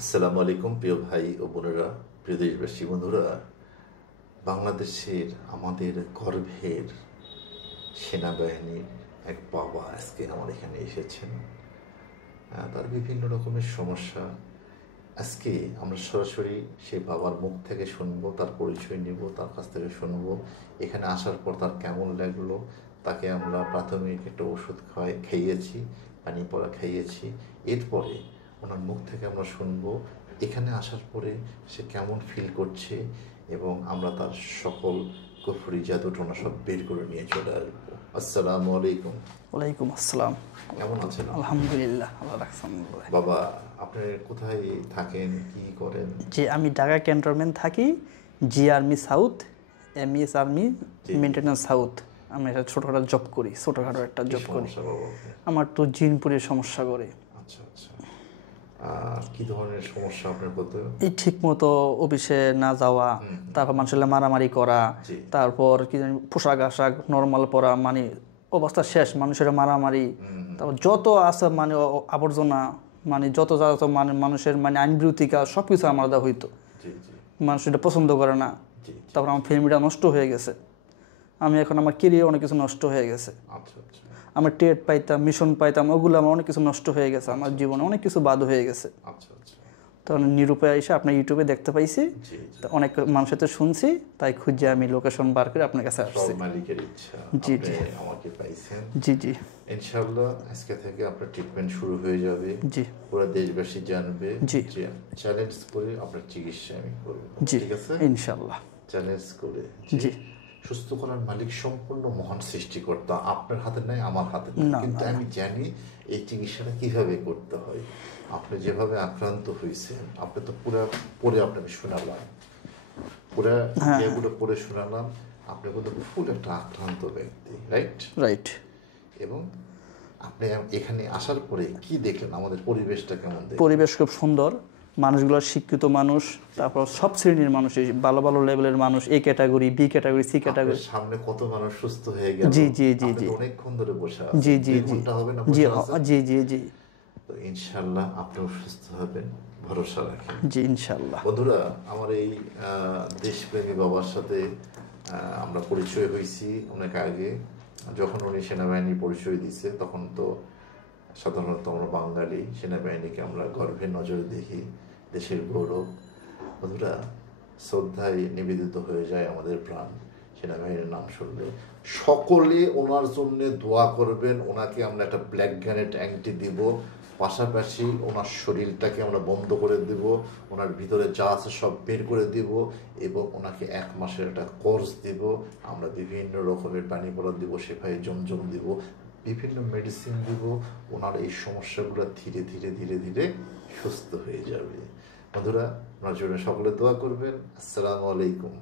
আসসালামু আলাইকুম প্রিয় ভাই ও বোনেরা, প্রিয় দেশবাসী বন্ধুরা। বাংলাদেশের আমাদের গর্বের সেনাবাহিনীর এক বাবা আজকে আমার এখানে এসেছেন। তার বিভিন্ন রকমের সমস্যা আজকে আমরা সরাসরি সেই বাবার মুখ থেকে শুনবো, তার পরিচয় নিব, তার কাছ থেকে শুনবো এখানে আসার পর তার কেমন লাগলো। তাকে আমরা প্রাথমিক একটা ওষুধ খাইয়েছি, পানি পড়া খাইয়েছি। এরপরে ওনার মুখ থেকে আমরা শুনবো এখানে আসার পরে সে কেমন ফিল করছে, এবং আমরা তার সকল কুফরি জাদুটোনা সব বের করে নিয়ে চলে আসবো। আসসালামু আলাইকুম। ওয়ালাইকুম আসসালাম। কেমন আছেন? আলহামদুলিল্লাহ, আল্লাহ রাখছেন। বাবা, আপনি কোথায় থাকেন, কি করেন? যে আমি ঢাকা ক্যান্টনমেন্ট থাকি, G army south, MS army maintenance south. আমি একটা ছোটখাটো জব করি, ছোটখাটো একটা জব করি। আমার তো জিনপুরের সমস্যা করে। আচ্ছা আচ্ছা, কি ধরনের সমস্যা আপনার বলতে? এই ঠিক মতো অফিসে না যাওয়া, তারপর মানুষের মারামারি করা, তারপর কি জানি পোশাক আশাক নর্মাল পরা, মানে অবস্থা শেষ, মানুষের মারামারি, তারপর যত আছে মানে আবর্জনা, মানে যত যত মানে মানুষের মানে আইন বিরোধী কাজ সব কিছু আমার দেওয়া হইতো। মানুষ এটা পছন্দ করে না। তারপর আমার ফ্যামিলিটা নষ্ট হয়ে গেছে। আমি এখন আমার কেরিয়ার অনেক কিছু নষ্ট হয়ে গেছে। আমার টেট পাইতাম, মিশন পাইতাম, ওগুলো আমার অনেক কিছু নষ্ট হয়ে গেছে। আমার জীবনে অনেক কিছু বাদ হয়ে গেছে। তখন নিরুপায় এসে আপনার ইউটিউবে দেখতে পাইছি, অনেক মানুষের তো শুনছি, তাই খুঁজে আমি লোকেশন বার করে আপনার কাছে আসছি। মালিকের ইচ্ছা, জি জি, আমাকে পাইছেন। জি জি, ইনশাআল্লাহ আজকে থেকে আপনার ট্রিটমেন্ট শুরু হয়ে যাবে। জি, পুরো দেশবাসী জানবে জি, যে চ্যালেঞ্জ করে আপনার চিকিৎসা আমি করব। জি, ঠিক আছে ইনশাআল্লাহ। চ্যালেঞ্জ করে জি, সুস্থ করার মালিক সম্পূর্ণ মহান সৃষ্টিকর্তা, আপনার হাতে নাই, আমার হাতে নাই, কিন্তু আমি জানি এই চিকিৎসাটা কিভাবে করতে হয়। আপনি যেভাবে আক্রান্ত হয়েছেন, আপনি তো পুরো পড়ে আপনাকে শোনালাম, পুরো ইয়েগুলো পড়ে শোনালাম। আপনি কিন্তু ফুল একটা আক্রান্ত ব্যক্তি, রাইট? রাইট। এবং আপনি এখানে আসার পরে কি দেখলেন? আমাদের পরিবেশটা কেমন? পরিবেশ খুব সুন্দর, মানুষগুলো শিক্ষিত মানুষ, তারপর সব শ্রেণীর মানুষ, ভালো ভালো লেভেলের মানুষ, A category, B category, C category. সামনে কত মানুষ সুস্থ হয়ে গেল। জি জি জি জি, অনেকক্ষণ ধরে বসে আছেন। জি জি জি, হবে না? জি জি জি জি, তো ইনশাআল্লাহ আপনিও সুস্থ হবেন, ভরসা রাখেন। জি ইনশাআল্লাহ। বন্ধুরা, আমার এই দেশপ্রেমী বাবার সাথে আমরা পরিচয় হয়েছি অনেক আগে। যখন উনি সেনাবাহিনীর পরিচয় দিচ্ছে, তখন তো সাধারণত আমরা বাঙালি সেনাবাহিনীকে আমরা গর্বের নজরে দেখি, দেশের গৌরব। বন্ধুরা, শ্রদ্ধায় নিবেদিত হয়ে যায় আমাদের প্রাণ সেনাবাহিনীর নাম শুনলে। সকলে ওনার জন্য দোয়া করবেন। ওনাকে আমরা একটা ব্ল্যাক গ্যানেট অ্যাংটি দিব, পাশাপাশি ওনার শরীরটাকে আমরা বন্ধ করে দেব, ওনার ভিতরে যা আছে সব বের করে দিব, এবং ওনাকে 1 মাসের একটা কোর্স দিব। আমরা বিভিন্ন রকমের পানি পড়া দিব, সেফাই জমজম দিব, বিভিন্ন মেডিসিন দিব। ওনার এই সমস্যাগুলো ধীরে ধীরে ধীরে ধীরে সুস্থ হয়ে যাবে। বন্ধুরা, ওনার জন্য সকলে দোয়া করবেন। আসসালামু আলাইকুম।